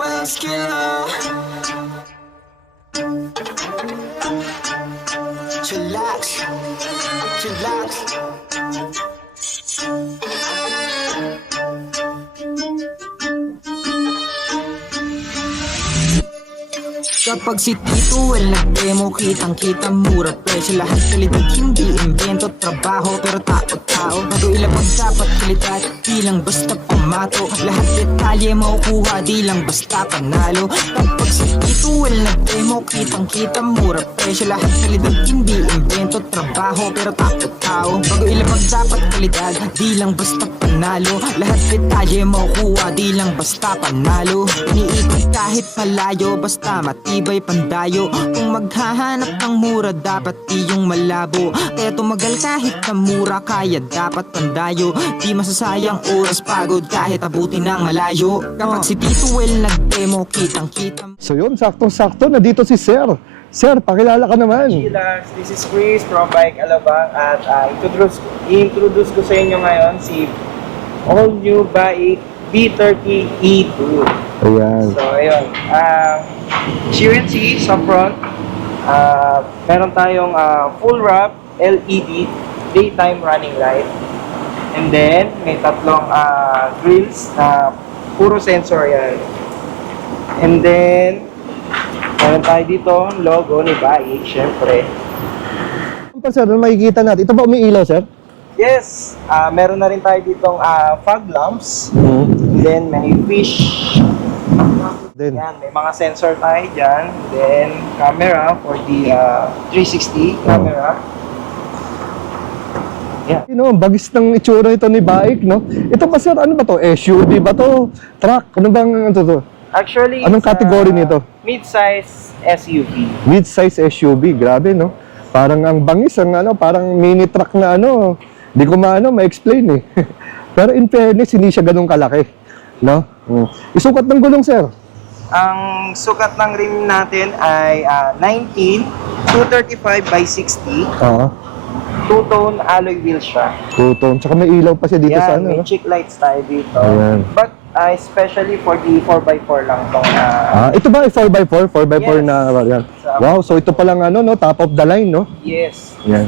Muscular. Chillax, chillax. Kapag si Tito Well nag-demo, kitang-kita mura presyo. Lahat kalidad, hindi invento, trabaho pero tao-tao. Bago ilabag dapat kalidad, di lang basta pumato. Lahat detalye makukuha, di lang basta panalo. Kapag si Tito Well nag-demo, kitang-kita mura presyo. Lahat kalidad, hindi invento, trabaho pero tao-tao. Bago ilabag dapat kalidad, di lang basta panalo. Lahat detalye makukuha, di lang basta panalo. Iniikot kahit malayo, basta matibay pandayo. Kung maghahanap ng mura, dapat iyong malabo. Kaya tumagal kahit na mura, kaya dapat pandayo. Di masasayang oras, pagod kahit abutin ng malayo. Kapag si Tito Well nag-demo, kitang-kita. So yun, saktong-sakto, nandito si Sir. Sir, pakilala ka naman. Chillax, this is Chris from Bike Alabang at i-introduce ko sa inyo ngayon si all new bike B30 E2. Ayan. So ayun, CNC sa front, meron tayong full wrap LED daytime running light, and then may tatlong grills na puro sensor yan, and then meron tayo dito logo ni bike, syempre. Ano pa sir, ano makikita natin? Ito ba umiilaw sir? Yes, meron na rin tayo ditong fog lamps, and then may fish. Then, Yan, may mga sensor tayo dyan. Then, camera for the 360 camera. Yeah. you know, ang bagis ng itsura ito ni bike, no? Ito ba sir, ano ba to? SUV ba to? Truck? Ano bang ano to? Actually, Anong it's, category nito? mid-size SUV. Mid-size SUV, grabe no? Parang ang bangis, ang ano, parang mini truck na ano. Di ko ma-explain eh. Pero in fairness, hindi siya ganun kalaki, no? Isukat ng gulong sir. Ang sukat ng rim natin ay 19, 235 by 60. Oo. Two-tone alloy wheels siya. Two-tone. Tsaka may ilaw pa siya dito sa ano. May No? cheek lights tayo dito. Ayan. But especially for the 4x4 lang tong Ito ba ay 4x4? 4x4 Yes. na variant. Wow, so ito palang ano, no? Top of the line, no? yes. Yan.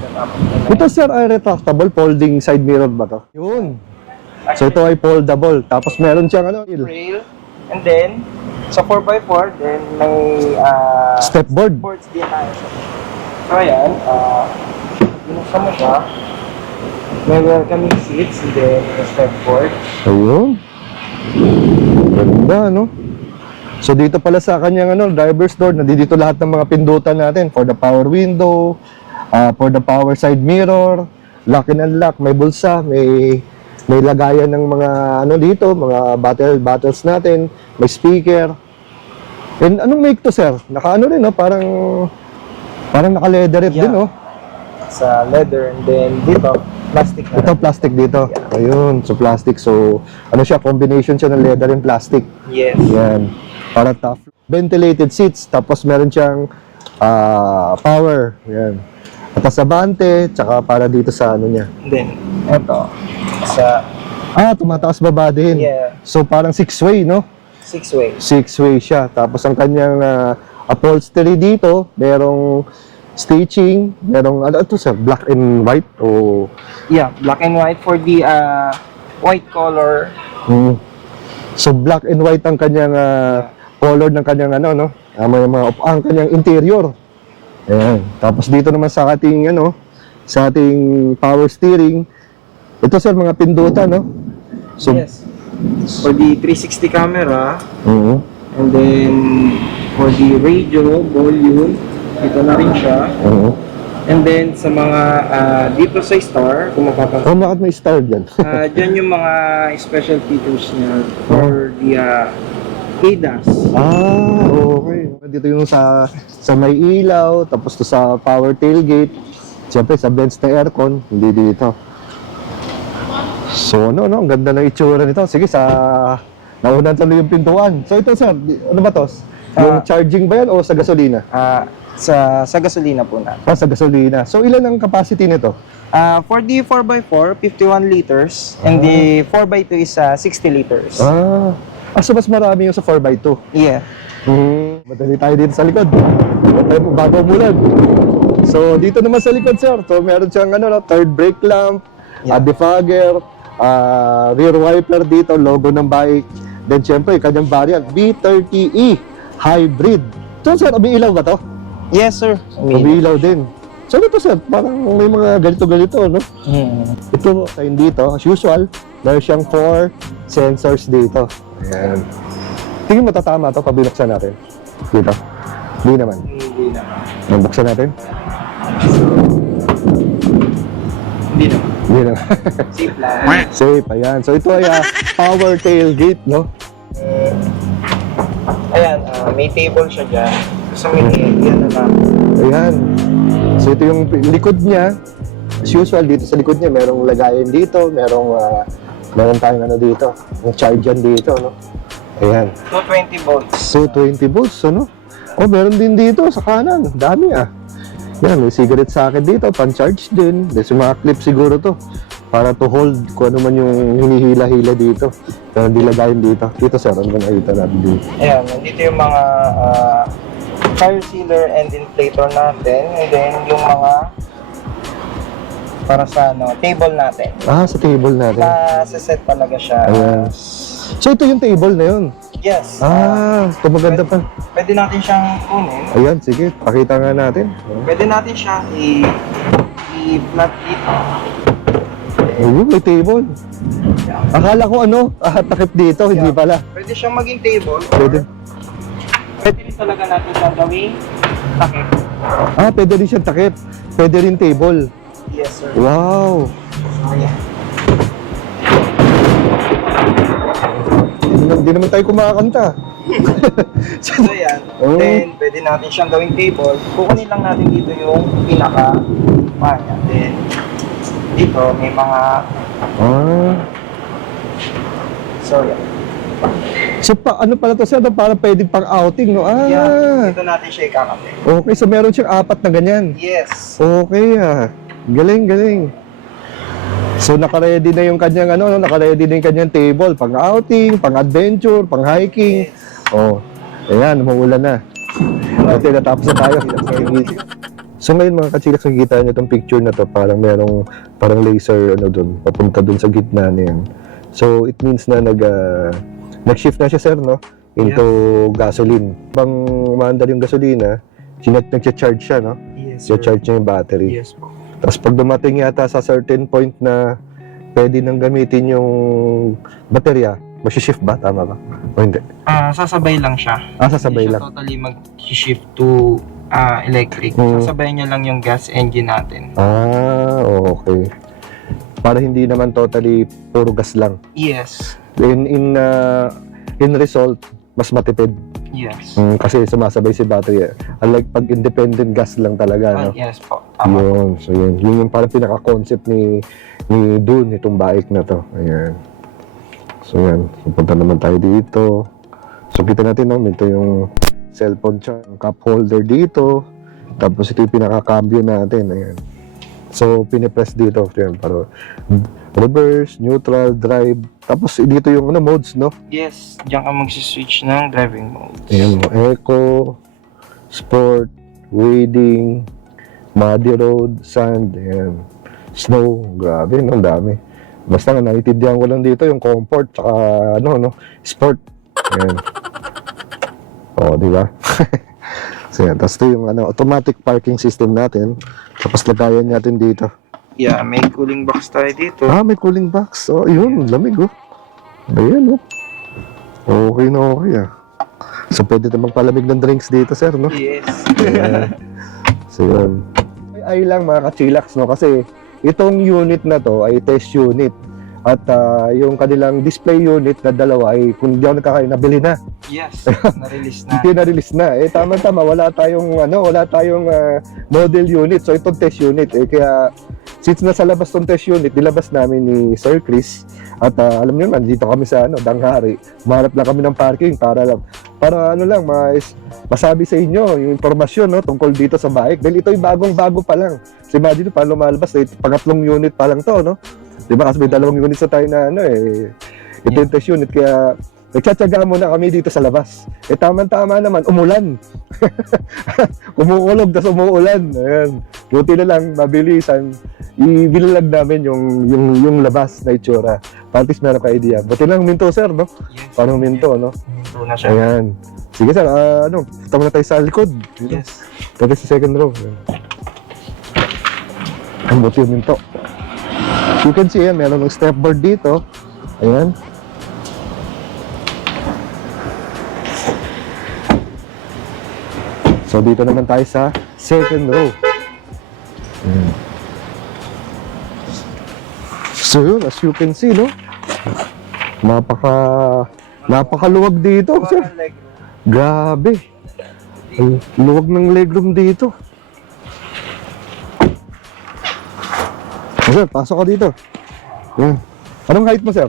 Ito sir ay retractable folding side mirror ba to? Yun. So ito ay foldable. Tapos meron siyang ano, rail, and then sa 4x4 then may stepboard. boards din tayo. So ayan, binuksan mo siya, may welcoming seats, and then may stepboard. Ayun. Ganda, no? So dito pala sa kanyang ano, driver's door, nandito lahat ng mga pindutan natin for the power window, for the power side mirror, lock and unlock, may bulsa, may lagayan ng mga ano dito, mga bottles natin, may speaker. And anong make to sir? Naka ano rin, no? Parang naka-leather it Yeah. din, no? Sa leather, and then dito, plastic na. Ito plastic dito. Yeah. Ayun, so plastic. So ano siya, combination siya ng leather and plastic. Yes. Yan. Para tough. Ventilated seats, tapos meron siyang power. Yan. Atas sa bante, tsaka para dito sa ano niya. And then, eto, sa Tumataas baba din. Yeah. So parang 6-way, no? 6-way. 6-way siya. Tapos ang kanyang upholstery dito, merong stitching, merong ano ito sir, black and white o Yeah, black and white for the white color. So black and white ang kanyang color ng kanyang ano no, ang kanyang interior. Ayan. Tapos dito naman sa ating ano, sa ating power steering, ito sir mga pindutan no. So Yes. For the 360 camera, Oo. and then for the radio, volume, ito na rin siya. Oo. And then sa mga dito sa star, kung mapapansin, Oh, bakit may star dyan? dyan yung mga special features niya for the ADAS. Okay. Dito yung sa may ilaw, tapos to sa power tailgate. Siyempre sa vents na aircon, hindi dito. So no, ang ganda ng itsura nito. Sige, naunan tuloy yung pintuan. So ito sir, ano ba to? Yung charging ba yan o sa gasolina? Sa gasolina po na. Sa gasolina. So ilan ang capacity nito? For the 4x4, 51 liters, and the 4x2 is 60 liters. So mas marami yung sa 4x2. Yeah. Madali tayo dito sa likod. Bago umulan. So dito naman sa likod, sir. So meron siyang third brake lamp, defogger, rear wiper dito, logo ng bike. Then syempre, kanyang variant, B30E hybrid. So sir, umiilaw ba to? Yes, sir. Umiilaw din. So ito sir, parang may mga ganito-ganito, no? Ito, sign dito, as usual, meron siyang 4 sensors dito. Ayan. Tingin mo tatama to pag binuksan natin. Dito. Hindi naman. Hindi naman. Buksan natin. Hindi naman. Hindi naman. Safe lang. Safe, ayan. So ito ay power tailgate, no? Ayan, may table siya dyan. Gusto mo yan na lang. Ayan. So ito yung likod niya. As usual, dito sa likod niya, merong lagayan dito, meron tayong dito, yung charger dito, no? Ayan. 220 volts. So 20 volts, ano? Oh, meron din dito sa kanan. Dami Yan, may cigarette socket dito, pan-charge din. There's yung mga clip siguro to. Para to hold kung ano man yung hinihila-hila dito. Pero dilagayin dito. Dito sir, ano nakita natin dito? Ayan, nandito yung mga fire sealer and inflator natin. And then yung mga para sa table natin. Sa table natin. Nasa-set talaga siya. Ayan. So ito yung table na yun? Yes. Ito maganda pa. Pwede natin siyang kunin. Ayan, sige. Pakita nga natin. Pwede natin siya i-flat dito. Ayun, may table. Akala ko takip dito, hindi pala. Pwede siyang maging table. Pwede. Pwede rin talaga natin siyang gawing takip. Pwede rin siyang takip. Pwede rin table. Yes, sir. Wow. Ayan. Hindi naman tayo kumakanta. So yan. Oh. Then, pwede natin siyang gawing table. Kukunin lang natin dito yung pinaka-maya. Then, dito may mga... So, yan. So, ano pala to sir? Para pwedeng pang outing, no? Yan. Dito natin siya ikakapit. Okay, so meron siyang 4 na ganyan. Yes. Okay, Galing. So, naka-ready na yung kanyang naka-ready na yung kanyang table. Pang outing, pang adventure, pang hiking. Ayan, umuulan na. Ito, natapos na tayo. So ngayon mga kachilax, nakikita niyo itong picture na to, parang merong laser doon, papunta doon sa gitna na yan. So it means na nag-shift na siya sir, no? Into gasoline. Bang umaandar yung gasolina, nag-charge siya, no? Yes, sir. Charge niya yung battery. Yes po. Tapos pag dumating yata sa certain point na pwede nang gamitin yung baterya, mag-shift ba? Tama ba? O hindi? Sasabay lang siya. Sasabay Hindi lang. siya totally mag-shift to electric. Sasabay niya lang yung gas engine natin. Okay. Para hindi naman totally puro gas lang. Yes. In result, mas matipid. Yes. Kasi sumasabay si battery. Unlike pag independent gas lang talaga, no? Yes po. Tama. Yun. So yun yung parang pinaka-concept ni Dune, itong bike na to. Ayan. So yan. Punta naman tayo dito. So kita natin, no? Ito yung cellphone charge, cup holder dito. Tapos ito yung pinaka-cambio natin. Ayan. So pinipress dito. Yan, para reverse, neutral, drive. Tapos dito yung modes, no? Yes. Diyan ka mag-switch ng driving modes. Ayan mo. Eco, sport, wading, muddy road, sand, ayan. Snow. Grabe, no? Ang dami. Basta nga, naiintindihan ko lang dito yung comfort, tsaka sport. Ayan. Di ba? So yan. Tapos ito yung automatic parking system natin. Tapos lagayan natin dito. Yeah, may cooling box tayo dito. May cooling box. Yun, lamig, Ayan, Okay na okay, So, pwede na magpalamig ng drinks dito, sir, no? Yes. Ayan. So, yun. Ay lang, mga kachilax, no? Kasi, itong unit na to ay test unit. At yung kanilang display unit na dalawa ay, kung di ako nagkakain, nabili na. Yes, na-release na. Hindi na-release na. Tama-tama, wala tayong model unit. So, itong test unit. Kaya, since nasa labas tong test unit, nilabas namin ni Sir Chris. At alam niyo naman, dito kami sa Danghari. Umarap lang kami ng parking para masabi sa inyo yung impormasyon, no, tungkol dito sa bike. Dahil ito yung bagong-bago pa lang. So, imagine paano lumalabas. Pangatlong unit pa lang to, no? Diba? Kasi may 2 units na tayo na ito yung test unit. Kaya nagtsatsaga muna kami dito sa labas. Eh tama-tama naman, umulan. Kumukulog, tas umuulan. Ayan. Buti na lang, mabilisan. Ibinilag namin yung labas na itsura. At least meron ka idea. Buti lang minto, sir, no? Parang minto, no? Minto na siya. Ayan. Sige, sir. Punta muna tayo sa likod. Yes. Pwede sa second row. Ayan. Ang buti yung minto. You can see, meron ng stepboard dito. Ayan. So, dito naman tayo sa second row. Ayan. So, yun, as you can see, no? Napakaluwag dito, sir. Grabe. Ang luwag ng legroom dito. Sir, pasok ka dito. Yan. Anong height mo, sir?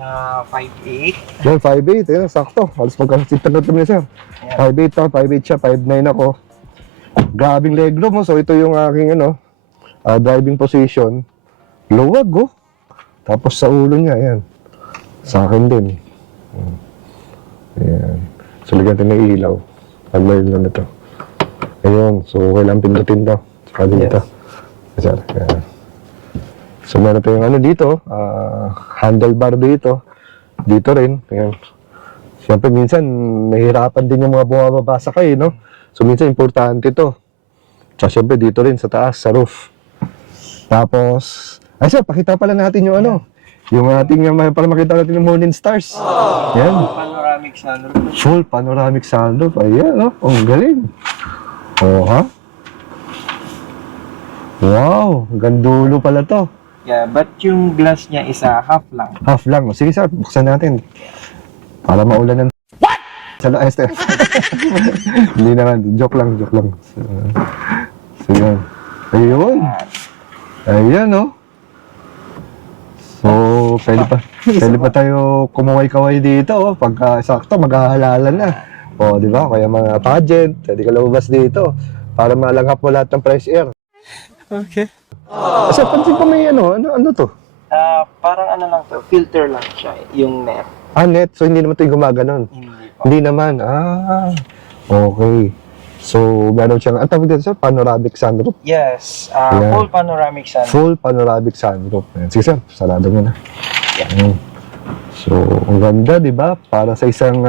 5'8". Yan, 5'8". Yan, sakto. Halos magkasitan na ito niya, sir. 5'8 ako, 5'8 siya, 5'9 ako. Grabing legroom mo. So, ito yung aking, driving position. Luwag, oh. Tapos sa ulo niya, yan. Sa akin din. Ayan. So, lagyan natin ng ilaw. Pag-live lang ito. Ayun. So, kailangan pindutin to. Saka dito. Yes. Ayan. So, meron tayong dito. Handlebar dito. Dito rin. Ayan. Siyempre, minsan, nahihirapan din yung mga bumababa sa kayo, no? So, minsan, importante to. Tsaka, siyempre, dito rin sa taas, sa roof. Tapos, ay sir, pakita pala natin yung yung ating, para makita natin yung morning stars. Yan. Panoramic sunroof. Full panoramic sunroof. Ayan, no? Ang galing. Oh, ha? Wow, gandulo pala to. Yeah, but yung glass niya is half lang. Half lang. Sige sir, buksan natin. Para maulan ng... What? Sa Esther. Hindi naman. Joke lang. So, yan. Ayun. Ayan, no? So, pwede pa tayo kumaway-kaway dito, oh. Pagka sakto, maghahalalan na. O, di ba? Kaya mga pageant, pwede ka lumabas dito para malanghap mo lahat ng fresh air. Okay. Kasi pansin ko may ano to? Parang lang to, filter lang siya, yung net. Net. So, hindi naman ito yung gumaganon. Hindi pa. Hindi naman. Okay. So, meron siyang, tawag dito sir, panoramic sunroof. Yes, Yeah. full panoramic sunroof. Full panoramic sunroof. Ayan. Sige sir, sarado mo na. Yeah. Ayan. So, ang ganda, di ba? Para sa isang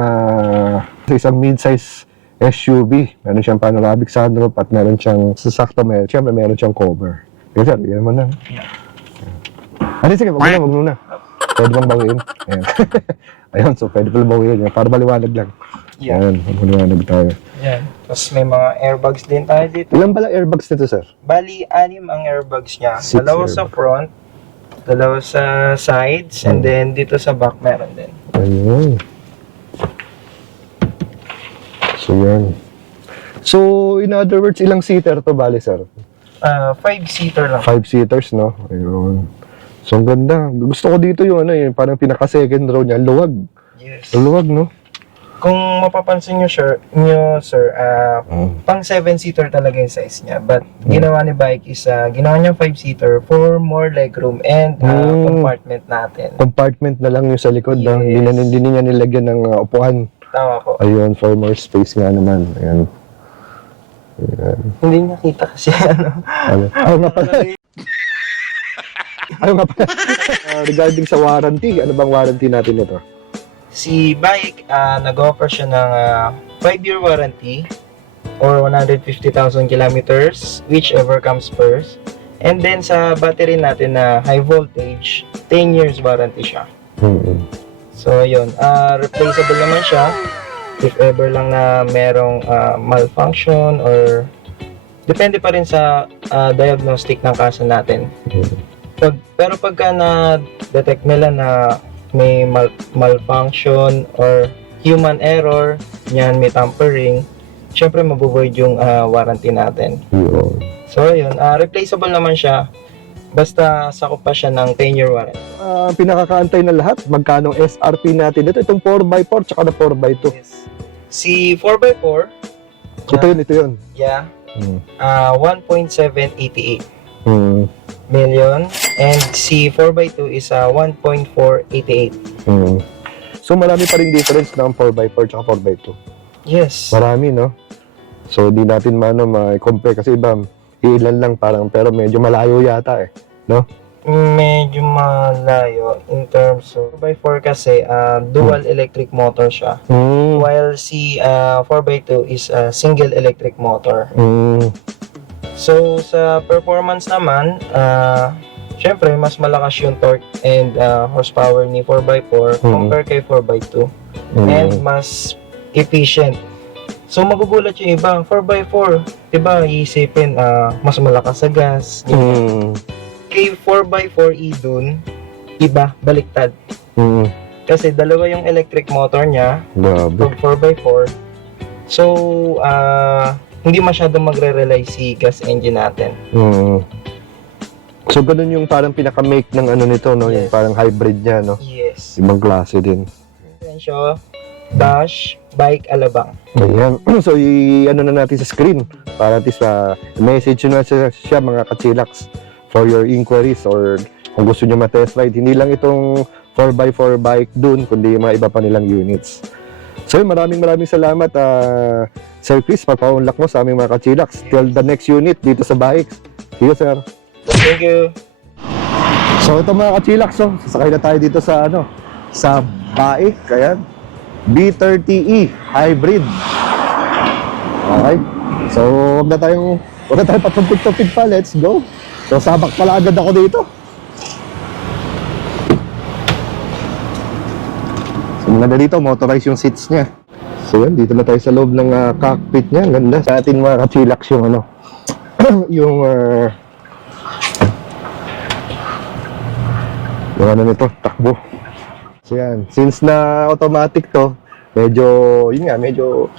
mid-size SUV. Meron siyang panoramic sunroof at meron siyang sasakto, siyempre meron siyang cover. Sige sir, yan mo na. Yeah. Sige, wag muna. Pwede bang bawiin? Ayan. Ayun, so pwede pala bawiin. Para maliwanag lang. Yeah. Ayan, maliwanag tayo. Yan. Tapos may mga airbags din tayo dito. Ilan pala airbags nito, sir? Bali, 6 ang airbags niya. 6 Dalawa sa front, dalawa sa sides, and then dito sa back meron din. Ayun. So, yan. So, in other words, ilang seater to, bali, sir? 5-seater lang. 5 seaters, no? Ayun. So, ang ganda. Gusto ko dito yung parang pinaka-second row niya. Luwag. Yes. Luwag, no? Kung mapapansin nyo, sir, pang 7-seater talaga yung size niya. But, ginawa ni Bike is, ginawa niya 5-seater for more legroom and compartment natin. Compartment na lang yung sa likod, no? Yes. Hindi niya nilagyan ng upuan. Tama po. Ayun, for more space nga naman. Ayan. Ayan. Hindi niya kita kasi Ayaw nga pala. Regarding sa warranty, ano bang warranty natin ito? Si Bike, nag-offer siya ng 5-year warranty or 150,000 kilometers, whichever comes first. And then sa battery natin na high voltage, 10 years warranty siya. So yun, replaceable naman siya if ever lang na merong malfunction or depende pa rin sa diagnostic ng kaso natin. Pero pagka na-detect nila na may malfunction or human error, yan may tampering, syempre mabuvoid yung warranty natin. So yun, replaceable naman siya basta sakop pa siya ng 10-year warranty. Pinakakaantay na lahat, magkano SRP natin ito? Itong 4x4 tsaka na 4x2. Yes. Si 4x4, Ito yun. yeah, 1.788 Hmm. million, and si 4x2 is 1.488. Hmm. So marami pa rin difference ng 4x4 tsaka 4x2. Yes. Marami, no? So di natin ma-compare kasi iba, ilan lang parang, pero medyo malayo yata eh. No? Medyo malayo in terms of 4x4 kasi dual electric motor siya. While si 4x2 is a single electric motor. So sa performance naman, syempre mas malakas yung torque and horsepower ni 4x4 compare kay 4x2 and mas efficient. So magugulat yung iba, 4x4, diba iisipin mas malakas sa gas. Kay 4x4 dun, iba, baliktad. Kasi dalawa yung electric motor niya, Grabe. 4x4. So, hindi masyadong magre-rely si gas engine natin. So ganun yung parang pinaka-make ng ano nito, no? Yung Yes. parang hybrid niya, no? Yes. Ibang klase din. Siya, dash, bike, alabang. Ayan. So ano na natin sa screen para at least message nyo na siya mga kachilaks for your inquiries or kung gusto nyo ma-test ride. Hindi lang itong 4x4 bike dun, kundi yung mga iba pa nilang units. So maraming salamat Sir Chris, pagpa-unlock mo sa aming mga kachilaks. Till the next unit dito sa bikes. See you, sir. Thank you. So ito mga kachilaks, so, sasakay na tayo dito sa sa bike, ayan. B30E hybrid. Okay. So wag na tayong patupid pa, let's go. So sabak pala agad ako dito. So maganda dito, motorized yung seats niya. So yan, dito na tayo sa loob ng cockpit niya. Ang ganda. Sa atin mga kachilaks yung yung nito, takbo. So yan, since na automatic to, medyo, yun nga, medyo,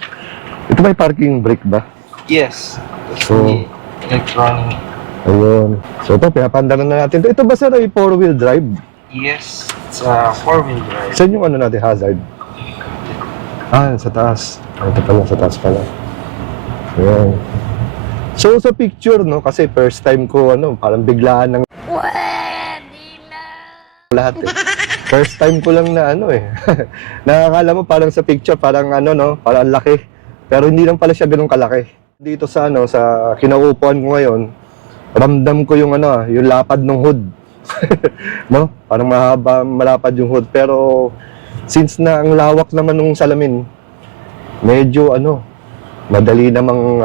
ito may parking brake ba? Yes. So, Electronic. ayun. So ito, pinapandaran na natin. Ito ba sir ay 4-wheel drive? Yes. It's a 4-wheel drive. Saan yung natin, hazard? Sa taas. Ito pala, sa taas pala. Ayan. So sa picture, no, kasi first time ko, parang biglaan ng lahat eh. First time ko lang na nakakala mo parang sa picture, parang parang laki. Pero hindi lang pala siya ganun kalaki. Dito sa sa kinauupuan ko ngayon, ramdam ko yung yung lapad ng hood. No? Parang malapad yung hood. Pero since na ang lawak naman ng salamin, medyo madali namang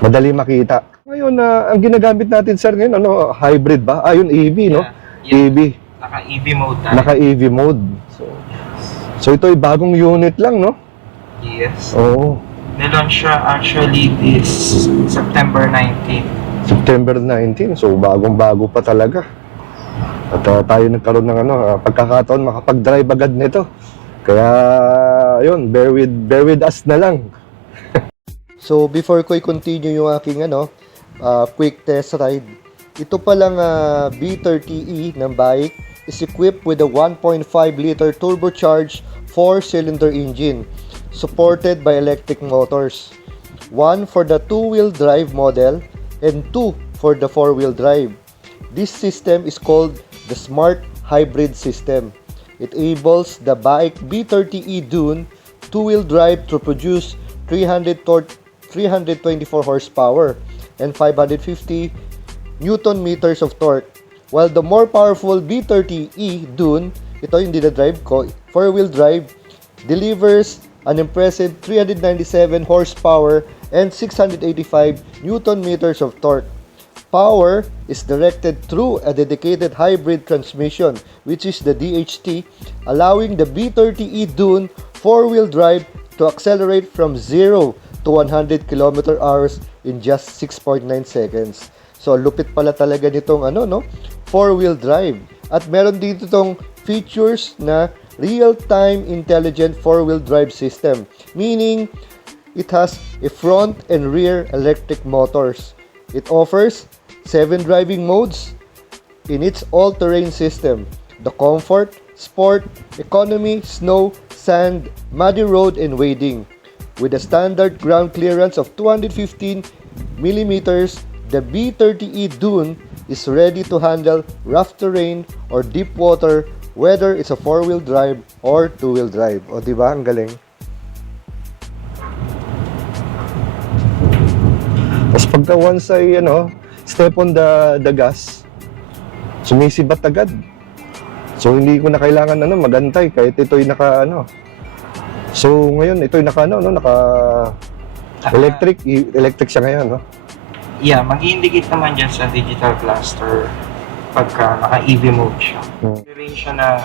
madali makita. Ngayon ang ginagamit natin sir ngayon hybrid ba? Yun EV, no? Yeah. EV. Naka-EV mode tayo. Naka-EV mode. So ito ay bagong unit lang, no? Yes. Oo. Nilaunch siya actually this September 19. September 19. So bagong-bago pa talaga. At tayo nagkaroon ng pagkakataon makapag-drive agad nito. Kaya yun, bear with us na lang. So before ko i-continue yung aking quick test ride, ito palang B30E ng bike is equipped with a 1.5 liter turbocharged 4-cylinder engine supported by electric motors. One for the 2-wheel drive model and 2 for the 4-wheel drive. This system is called the Smart Hybrid System. It enables the bike B30E Dune 2-wheel drive to produce 324 horsepower and 550 Newton meters of torque. While the more powerful B30E Dune, ito yung dinadrive ko, 4-wheel drive, delivers an impressive 397 horsepower and 685 Newton meters of torque. Power is directed through a dedicated hybrid transmission, which is the DHT, allowing the B30E Dune 4-wheel drive to accelerate from 0 to 100 km/h in just 6.9 seconds. So, lupit pala talaga nitong 4-wheel drive. At meron dito tong features na real-time intelligent 4-wheel drive system. Meaning, it has a front and rear electric motors. It offers 7 driving modes in its all-terrain system. The comfort, sport, economy, snow, sand, muddy road, and wading. With a standard ground clearance of 215 millimeters, the B30E Dune is ready to handle rough terrain or deep water whether it's a 4-wheel drive or 2-wheel drive. O, di ba? Ang galing. Tapos pagka once ay, step on the gas, sumisibat agad. So, hindi ko na kailangan, magantay kahit ito'y So, ngayon, ito'y electric siya ngayon, no? Yeah, mag-indicate naman dyan sa digital cluster pagka naka-EV mode siya. Range siya na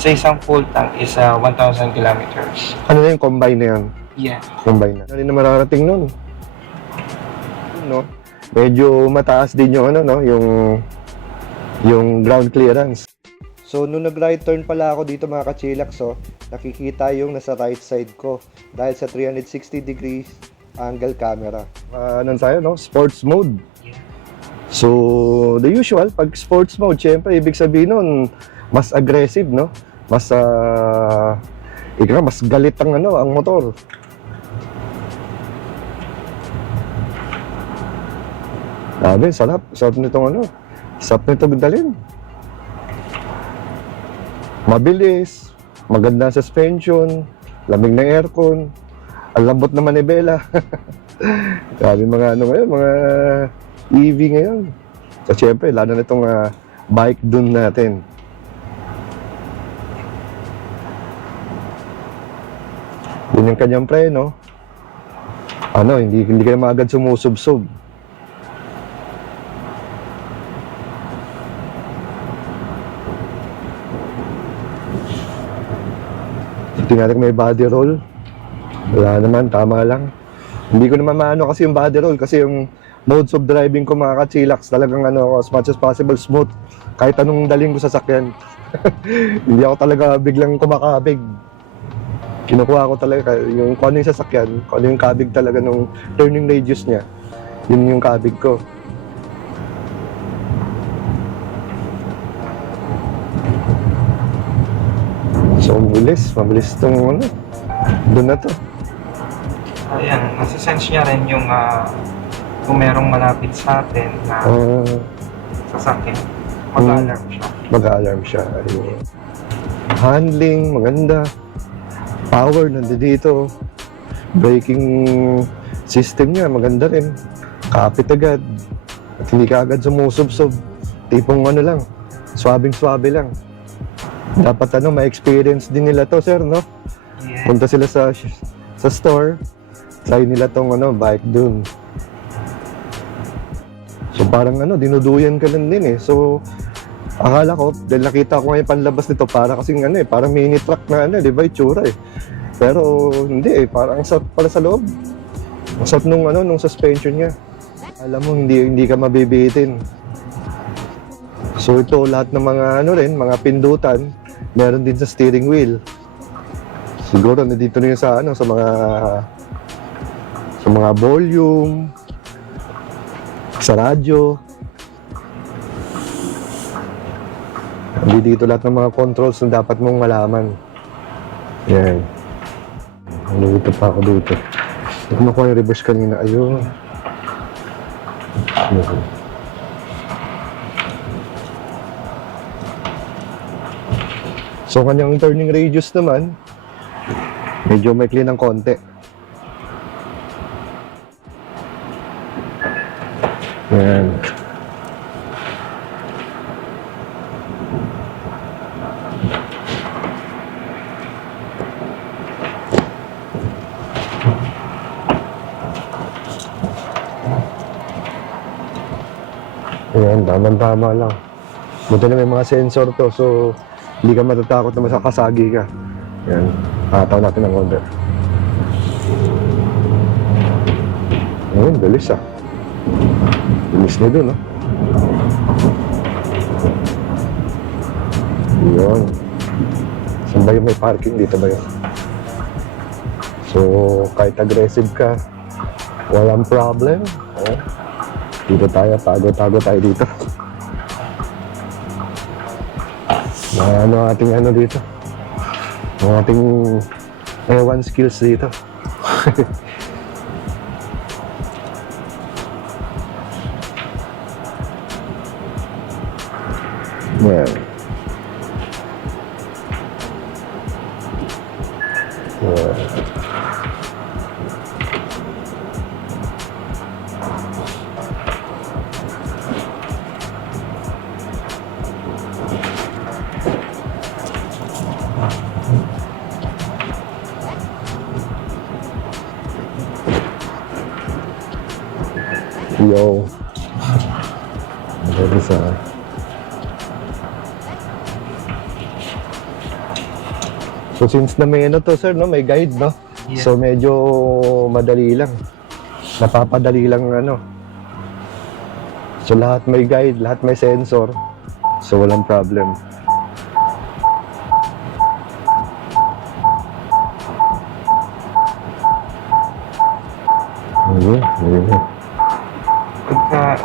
sa isang full tank is 1,000 kilometers. Ano na yung combine na yan? Yeah. Combine na. Ano rin na mararating nun? No? Medyo mataas din yung yung ground clearance. So, nung nag-right turn pala ako dito mga kachilaks, nakikita yung nasa right side ko dahil sa 360 degrees angle camera. Sports mode. So, the usual, pag sports mode, syempre, ibig sabihin nun, mas aggressive, no? Mas galit ang motor. Sabi, sarap nitong sarap nitong dalhin. Mabilis, maganda suspension, lamig ng aircon, ang lambot na manibela. Sabi mga EV ngayon. So, syempre, lalo na itong bike dun natin. Yun yung kanyang preno. Hindi ka naman agad sumusubsob. Tingnan natin kung may body roll. Wala naman, tama lang. Hindi ko naman maano kasi yung body roll kasi yung modes of driving ko mga ka-chillax talagang as much as possible smooth kahit anong daling ko sa sakyan. Hindi ako talaga biglang kumakabig. Kinukuha ko talaga yung kung ano yung sasakyan, kung ano yung kabig talaga nung turning radius niya. Yun yung kabig ko. So, mabilis itong doon na to. Ayan, nasa-sense niya rin yung kung merong malapit sa atin na sasakyan, mag-alarm siya. Mag-alarm siya. Ayun. Handling, maganda. Power, nandito. Braking system niya, maganda rin. Kapit agad. At hindi ka agad sumusubsob. Tipong lang, swabing-swabe lang. Dapat ma-experience din nila to, sir, no? Yeah. Punta sila sa store, try nila tong bike dun. So parang dinuduyan ka lang din eh. So akala ko, dahil nakita ko ngayon panlabas nito, para kasing parang mini truck na di ba itsura eh. Pero hindi eh, parang sarap pala sa loob. Ang sarap nung suspension niya. Alam mo, hindi ka mabibitin. So ito, lahat ng mga mga pindutan, meron din sa steering wheel. Siguro nandito na yun sa mga volume, sa radyo. Dito lahat ng mga controls na dapat mong malaman. Yan. Nalito pa ako dito. Hindi ko makuha yung reverse kanina. Ayun. So, kanyang turning radius naman, medyo maikli ng konti. Yan. Ayan, tama-tama lang. Buti na may mga sensor to, so hindi ka matatakot na masakasagi ka. Yan, nakataw natin ang order. Ayun, bilis ah. Bilis na dun, no? Yun. Saan ba yung may parking? Dito ba yun? So, kahit aggressive ka, walang problem. Oh. Dito tayo, tago-tago tayo dito. Ating dito. Ating ewan skills dito. Yan. Yo. Dari sa So since na may ano to sir, no, may guide, no? Yes. So medyo madali lang. Napapadali lang ano. So lahat may guide, lahat may sensor. So walang problem. Ayun. Pagka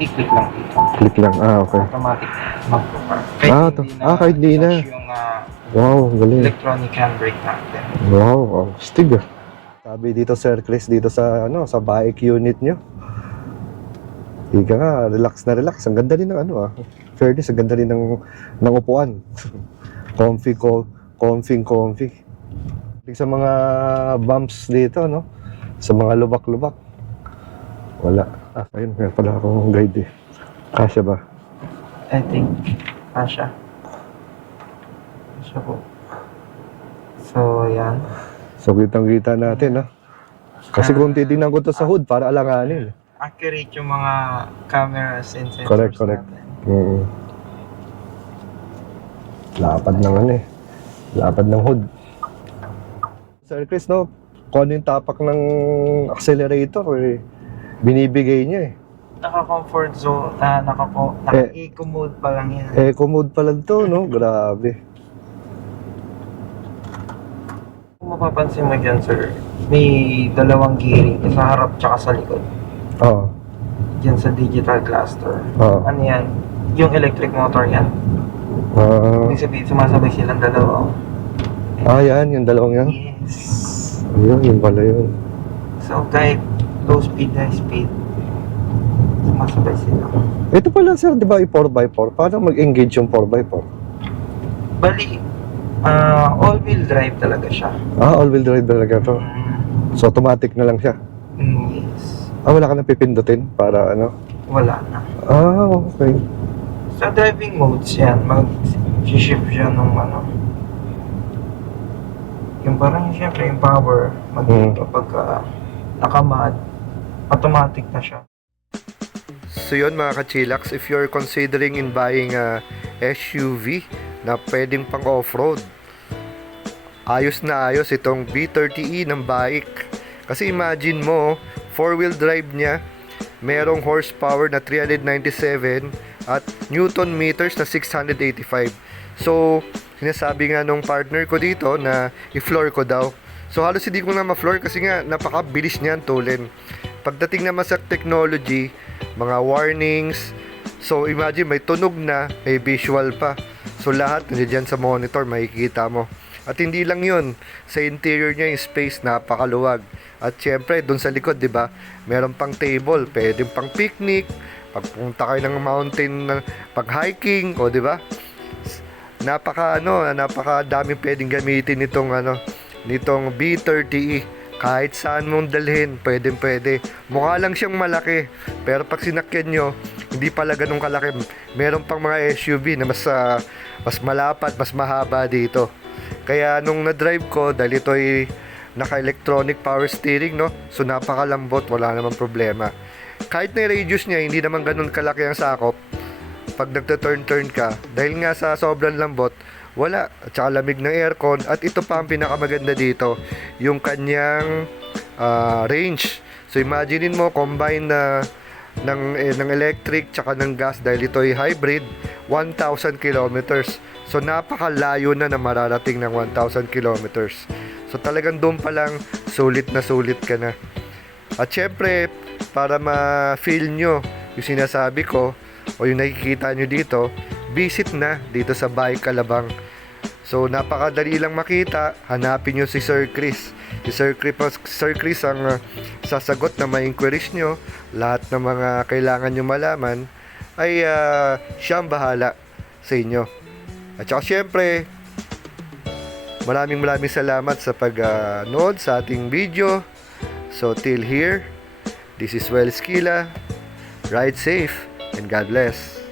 i-click lang dito. Click lang. Okay. Automatic magpo-park. Kahit di na. Yung Wow, galing. electronic handbrake natin. Wow, stig ah. Sabi dito Sir Chris, dito sa ano, sa bike unit nyo. Ika nga, relax na relax. Ang ganda rin ng ano ah. Fairness, ang ganda rin ng upuan. Comfy. Sa mga bumps dito, no? Sa mga lubak-lubak. Wala. Ayun, meron pala akong guide eh. Kasya ba? I think, kasha. Kasha po. So, yan. So, kitang-kita natin, no? Kasi kung titignan ko to sa hood, para alanganin. Accurate yung mga cameras and sensors Correct. natin. Lapad ng ano eh. Lapad ng hood. Sir Chris, no? Kung ano yung tapak ng accelerator, eh, binibigay niya eh. Naka-comfort zone, naka-eco mode pa lang yan. Eco mode pa lang to, no? Grabe. Kung mapapansin mo dyan, sir, may dalawang gearing, sa harap tsaka sa likod. Oo. Dyan sa digital cluster. Oo. Ano yan? Yung electric motor yan. Ibig sabihin, sumasabay silang dalawa. Yan, yung dalawang yan. Yes. Ayun, yun pala yun. So, kahit low speed, high speed, sumasabay sila. Ito pala sir, di ba yung 4x4? Paano mag-engage yung 4x4? Bali, all-wheel drive talaga siya. All-wheel drive talaga to. So, automatic na lang siya. Yes. Wala ka na pipindutin para ano? Wala na. Okay. Sa driving modes yan, mag-shift siya nung ano. Yung parang siyempre yung power, pagka nakamad, automatic na siya. So yun mga ka-chillax, if you're considering in buying a SUV na pwedeng pang off-road, ayos na ayos itong B30E ng bike. Kasi imagine mo, 4-wheel drive niya, merong horsepower na 397 at newton meters na 685. So, sinasabi nga nung partner ko dito na i-floor ko daw. So, halos hindi ko na ma-floor kasi nga napakabilis niyan tulin. Pagdating naman sa technology, mga warnings, so imagine may tunog na, may visual pa. So, lahat nandiyan sa monitor, makikita mo. At hindi lang yun, sa interior niya yung space napakaluwag. At syempre, dun sa likod, di ba, meron pang table, pwedeng pang picnic, pagpunta kayo ng mountain, pag hiking, o di ba? Napaka daming pwedeng gamitin nitong B30E. Kahit saan mong dalhin, pwede. Mukha lang siyang malaki, pero pag sinakyan nyo, hindi pala ganun kalaki. Meron pang mga SUV na mas malapad, mas mahaba dito. Kaya nung na-drive ko, dahil ito ay naka-electronic power steering, no? So napakalambot, wala namang problema. Kahit na radius niya, hindi naman ganun kalaki ang sakop. Pag nagta-turn ka, dahil nga sa sobrang lambot, wala. At saka lamig ng aircon. At ito pa ang pinakamaganda dito, yung kanyang range. So imaginein mo, combine na ng electric tsaka ng gas dahil ito ay hybrid, 1,000 kilometers. So napakalayo na mararating ng 1,000 kilometers. So talagang doon pa lang sulit na sulit ka na. At syempre, para ma-feel nyo yung sinasabi ko o yung nakikita nyo dito, visit na dito sa Bahay Calabang. So napakadali lang makita, hanapin nyo si Sir Chris. Si Sir Chris ang sasagot na mga inquiries nyo, lahat ng mga kailangan nyo malaman ay siya ang bahala sa inyo. At saka syempre, Maraming salamat sa pag-nood sa ating video. So till here, this is Well Esquila. Ride safe and God bless.